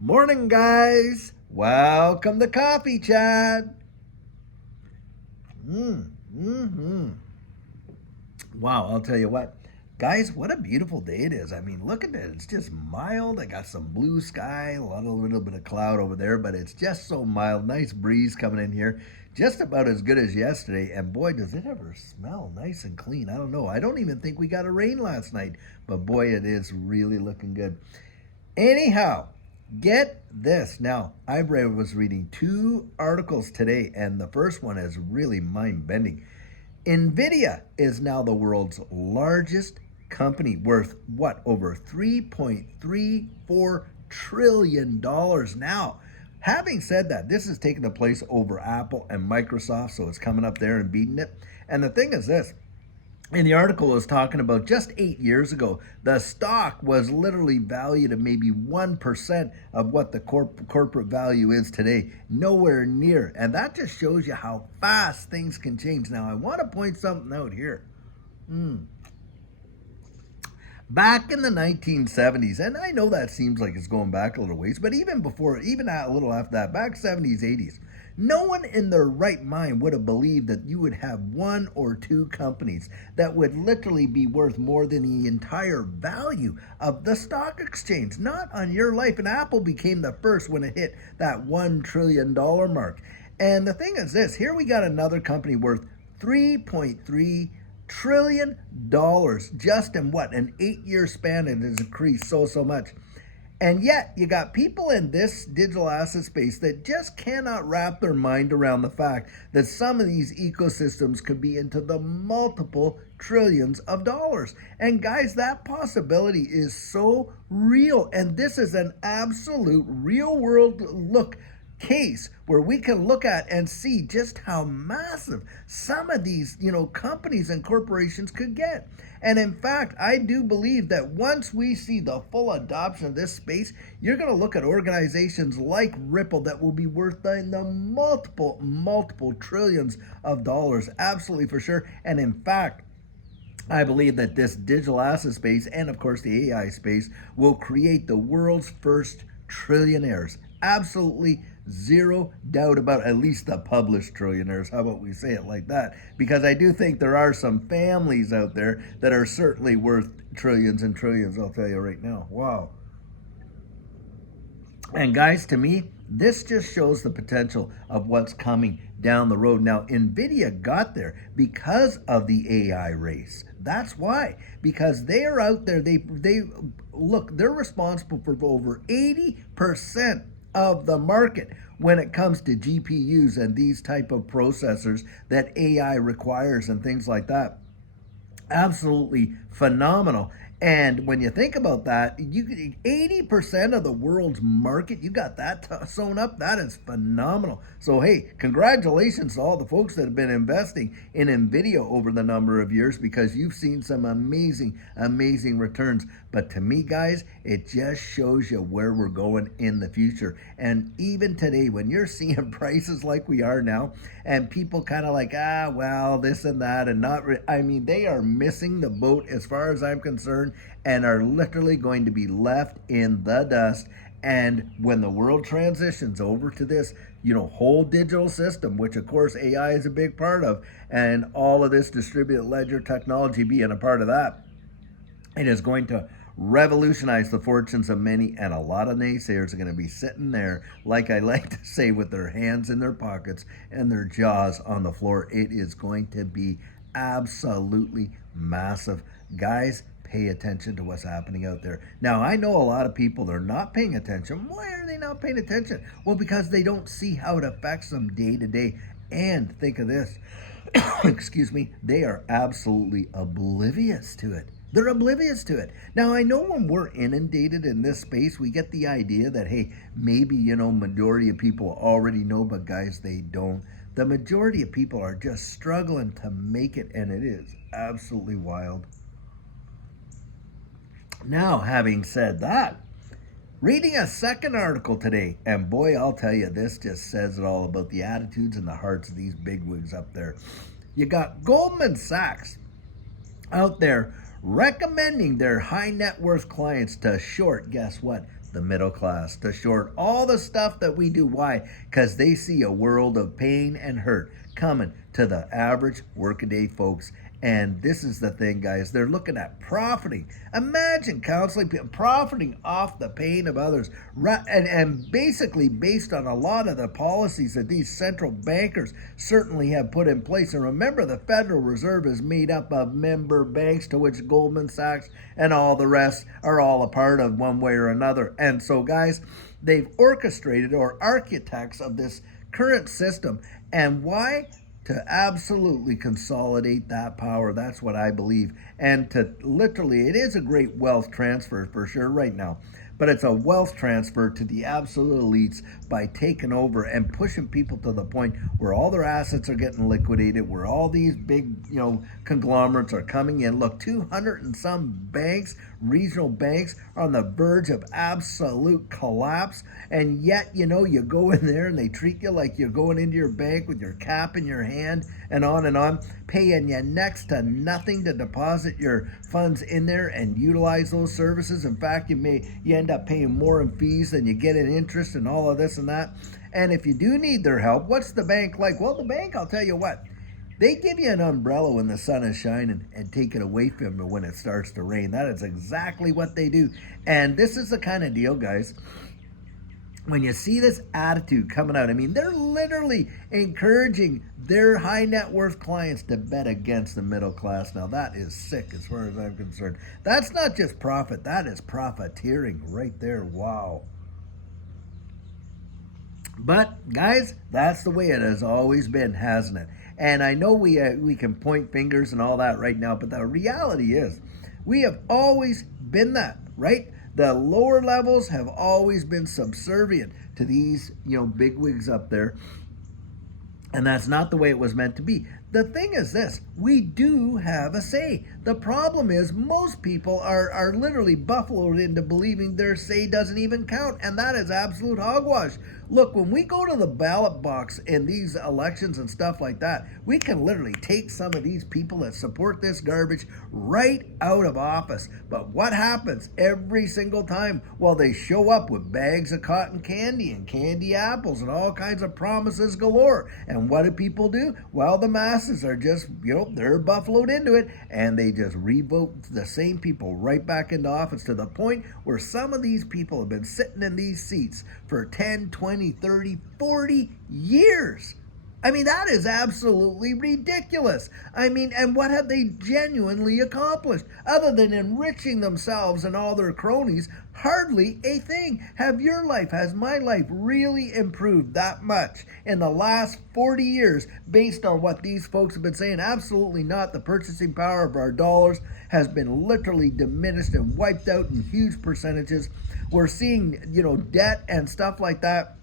Morning, guys. Welcome to Coffee Chat. Mm-hmm. Wow, I'll tell you what. Guys, what a beautiful day it is. I mean, look at it. It's just mild. I got some blue sky, a little bit of cloud over there, but it's just so mild. Nice breeze coming in here. Just about as good as yesterday. And boy, does it ever smell nice and clean. I don't know. I don't even think we got a rain last night, but boy, it is really looking good. Anyhow, get this. Now, was reading two articles today, and the first one is really mind bending. Nvidia is now the world's largest company, worth what, over $3.34 trillion now. Having said that, this is taking the place over Apple and Microsoft, so it's coming up there and beating it. And the thing is this, in the article was talking about just 8 years ago, the stock was literally valued at maybe 1% of what the corporate value is today. Nowhere near. And that just shows you how fast things can change. Now, I want to point something out here. Back in the 1970s, and I know that seems like it's going back a little ways, but even before, even a little after that, back 70s, 80s, no one in their right mind would have believed that you would have one or two companies that would literally be worth more than the entire value of the stock exchange. Not on your life. And Apple became the first when it hit that $1 trillion mark. And the thing is this, here we got another company worth $3.3 trillion just in what, an 8 year span. It has increased so much. And yet, you got people in this digital asset space that just cannot wrap their mind around the fact that some of these ecosystems could be into the multiple trillions of dollars. And guys, that possibility is so real. And this is an absolute real world look case where we can look at and see just how massive some of these, companies and corporations could get. And in fact, I do believe that once we see the full adoption of this space, you're going to look at organizations like Ripple that will be worth in the multiple trillions of dollars. Absolutely, for sure. And in fact, I believe that this digital asset space and, of course, the AI space will create the world's first trillionaires. Absolutely zero doubt about at least the published trillionaires. How about we say it like that? Because I do think there are some families out there that are certainly worth trillions and trillions, I'll tell you right now. Wow. And guys, to me, this just shows the potential of what's coming down the road. Now, Nvidia got there because of the AI race. That's why. Because they are out there, they look, they're responsible for over 80% of the market when it comes to GPUs and these type of processors that AI requires and things like that. Absolutely phenomenal. And when you think about that, 80% of the world's market, you got that sewn up. That is phenomenal. So hey, congratulations to all the folks that have been investing in Nvidia over the number of years, because you've seen some amazing returns. But to me, guys, it just shows you where we're going in the future. And even today, when you're seeing prices like we are now, and people kind of like, well, this and that, and not, I mean, they are missing the boat as far as I'm concerned, and are literally going to be left in the dust. And when the world transitions over to this, whole digital system, which of course AI is a big part of, and all of this distributed ledger technology being a part of that, it is going to revolutionize the fortunes of many, and a lot of naysayers are going to be sitting there, like I like to say, with their hands in their pockets and their jaws on the floor. It is going to be absolutely massive. Guys, pay attention to what's happening out there. Now, I know a lot of people are not paying attention. Why are they not paying attention? Well, because they don't see how it affects them day to day. And think of this, excuse me, they are absolutely oblivious to it. They're oblivious to it. Now, I know when we're inundated in this space, we get the idea that, hey, maybe, majority of people already know, but guys, they don't. The majority of people are just struggling to make it, and it is absolutely wild. Now, having said that, reading a second article today, and boy, I'll tell you, this just says it all about the attitudes and the hearts of these bigwigs up there. You got Goldman Sachs out there recommending their high net worth clients to short, guess what, the middle class, to short all the stuff that we do. Why? Because they see a world of pain and hurt coming to the average workaday folks. And this is the thing, guys. They're looking at profiting. Imagine counseling people profiting off the pain of others. And basically based on a lot of the policies that these central bankers certainly have put in place. And remember, the Federal Reserve is made up of member banks, to which Goldman Sachs and all the rest are all a part of one way or another. And so, guys, they've orchestrated, or architects of this current system. And why? To absolutely consolidate that power. That's what I believe. And to literally, it is a great wealth transfer for sure right now. But it's a wealth transfer to the absolute elites by taking over and pushing people to the point where all their assets are getting liquidated, where all these big, conglomerates are coming in. Look, 200 and some banks, regional banks, are on the verge of absolute collapse. And yet, you go in there and they treat you like you're going into your bank with your cap in your hand and on, paying you next to nothing to deposit your funds in there and utilize those services. In fact, you end up paying more in fees than you get in interest and all of this and that. And if you do need their help, what's the bank like? Well, the bank, I'll tell you what, they give you an umbrella when the sun is shining and take it away from you when it starts to rain. That is exactly what they do. And this is the kind of deal, guys, when you see this attitude coming out, they're literally encouraging their high net worth clients to bet against the middle class. Now, that is sick as far as I'm concerned. That's not just profit, that is profiteering right there. Wow. But, guys, that's the way it has always been, hasn't it? And I know we can point fingers and all that right now, but the reality is we have always been that, right? The lower levels have always been subservient to these, bigwigs up there. And that's not the way it was meant to be. The thing is this, we do have a say. The problem is most people are literally buffaloed into believing their say doesn't even count, and that is absolute hogwash. Look, when we go to the ballot box in these elections and stuff like that, we can literally take some of these people that support this garbage right out of office. But what happens every single time? Well, they show up with bags of cotton candy and candy apples and all kinds of promises galore. And what do people do? Well, the masses are just, they're buffaloed into it, and they just revote the same people right back into office, to the point where some of these people have been sitting in these seats for 10, 20, 30, 40 years. That is absolutely ridiculous. And what have they genuinely accomplished other than enriching themselves and all their cronies? Hardly a thing. Has my life really improved that much in the last 40 years based on what these folks have been saying? Absolutely not. The purchasing power of our dollars has been literally diminished and wiped out in huge percentages. We're seeing, debt and stuff like that,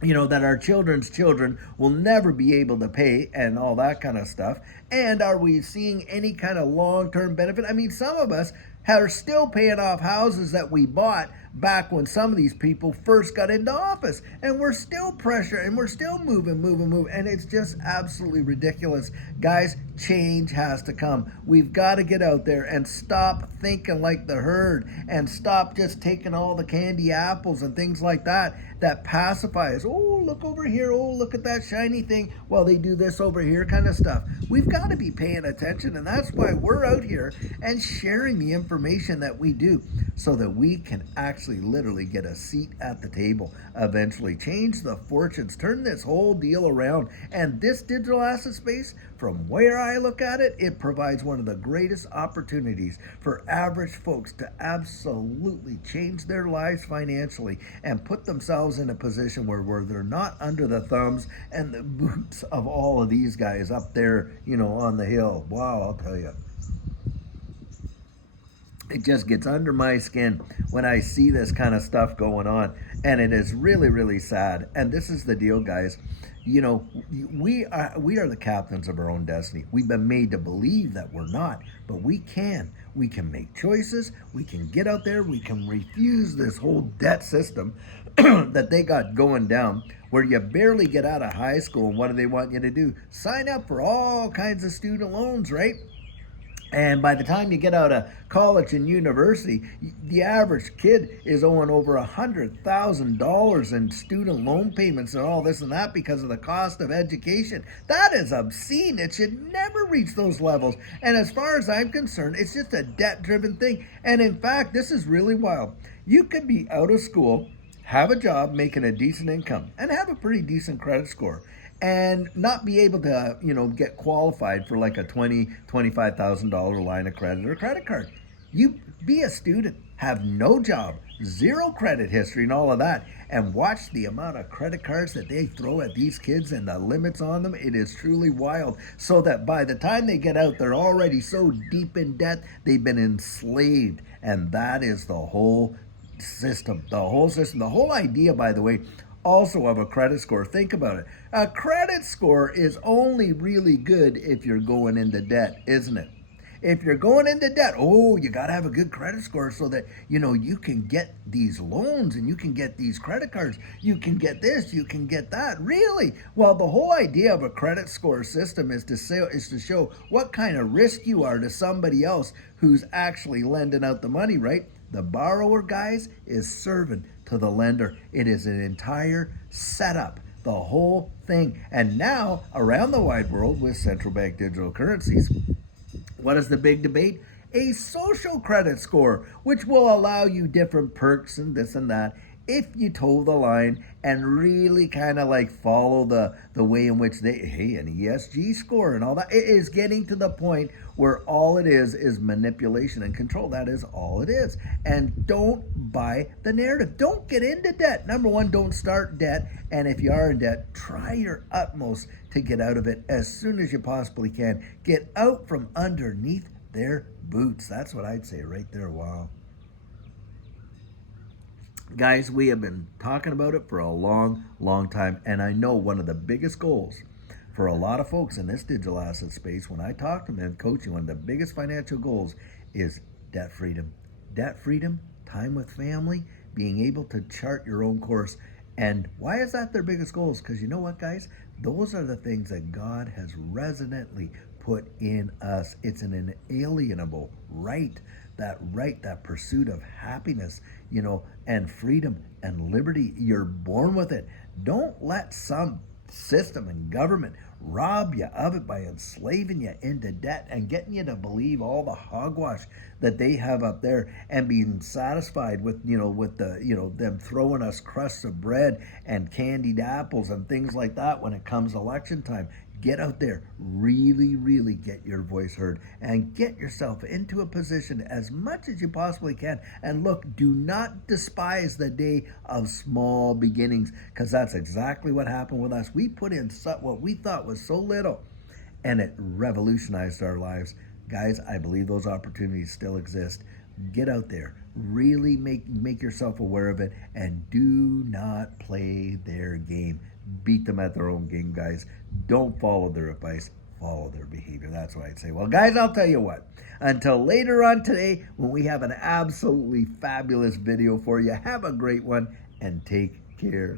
that our children's children will never be able to pay and all that kind of stuff. And are we seeing any kind of long-term benefit? Some of us are still paying off houses that we bought back when some of these people first got into office, and we're still pressure and we're still moving, and it's just absolutely ridiculous. Guys, change has to come. We've got to get out there and stop thinking like the herd, and stop just taking all the candy apples and things like that pacify us. Oh, look over here. Oh, look at that shiny thing. Well, they do this over here kind of stuff. We've got to be paying attention, and that's why we're out here and sharing the information that we do, so that we can actually literally get a seat at the table, eventually change the fortunes, turn this whole deal around. And this digital asset space, from where I look at it, it provides one of the greatest opportunities for average folks to absolutely change their lives financially and put themselves in a position where they're not under the thumbs and the boots of all of these guys up there, on the hill. Wow, I'll tell you. It just gets under my skin when I see this kind of stuff going on, and it is really, really sad. And this is the deal, guys. We are the captains of our own destiny. We've been made to believe that we're not, but we can. We can make choices. We can get out there. We can refuse this whole debt system that they got going down, where you barely get out of high school, and what do they want you to do? Sign up for all kinds of student loans, right? And by the time you get out of college and university, the average kid is owing over $100,000 in student loan payments and all this and that because of the cost of education. That is obscene. It should never reach those levels. And as far as I'm concerned, it's just a debt-driven thing. And in fact, this is really wild. You could be out of school, have a job, making a decent income, and have a pretty decent credit score, and not be able to, get qualified for like a $25,000 line of credit or credit card. You be a student, have no job, zero credit history and all of that, and watch the amount of credit cards that they throw at these kids and the limits on them. It is truly wild. So that by the time they get out, they're already so deep in debt, they've been enslaved. And that is the whole system. The whole idea, by the way, also of a credit score. Think about it. A credit score is only really good if you're going into debt, isn't it? If you're going into debt, you got to have a good credit score so that, you can get these loans and you can get these credit cards. You can get this, you can get that. Really? Well, the whole idea of a credit score system is to show what kind of risk you are to somebody else who's actually lending out the money, right? The borrower, guys, is servant to the lender. It is an entire setup, the whole thing. And now, around the wide world with central bank digital currencies, what is the big debate? A social credit score, which will allow you different perks and this and that if you toe the line and really kind of like follow the way in which an ESG score and all that. It is getting to the point where all it is manipulation and control. That is all it is. And don't buy the narrative. Don't get into debt. Number one, don't start debt. And if you are in debt, try your utmost to get out of it as soon as you possibly can. Get out from underneath their boots. That's what I'd say right there. Wow. Guys, we have been talking about it for a long, long time, and I know one of the biggest goals for a lot of folks in this digital asset space, when I talk to them in coaching, one of the biggest financial goals is debt freedom. Debt freedom, time with family, being able to chart your own course. And why is that their biggest goals? Because you know what, guys? Those are the things that God has residently put in us. It's an inalienable right, that pursuit of happiness, and freedom and liberty. You're born with it. Don't let some system and government rob you of it by enslaving you into debt and getting you to believe all the hogwash that they have up there and being satisfied with them throwing us crusts of bread and candied apples and things like that when it comes election time. Get out there, really, really get your voice heard and get yourself into a position as much as you possibly can. And look, do not despise the day of small beginnings, because that's exactly what happened with us. We put in what we thought was so little, and it revolutionized our lives. Guys, I believe those opportunities still exist. Get out there, really make yourself aware of it, and do not play their game. Beat them at their own game, guys. Don't follow their advice, follow their behavior. That's what I'd say. Well, guys, I'll tell you what. Until later on today, when we have an absolutely fabulous video for you, have a great one and take care.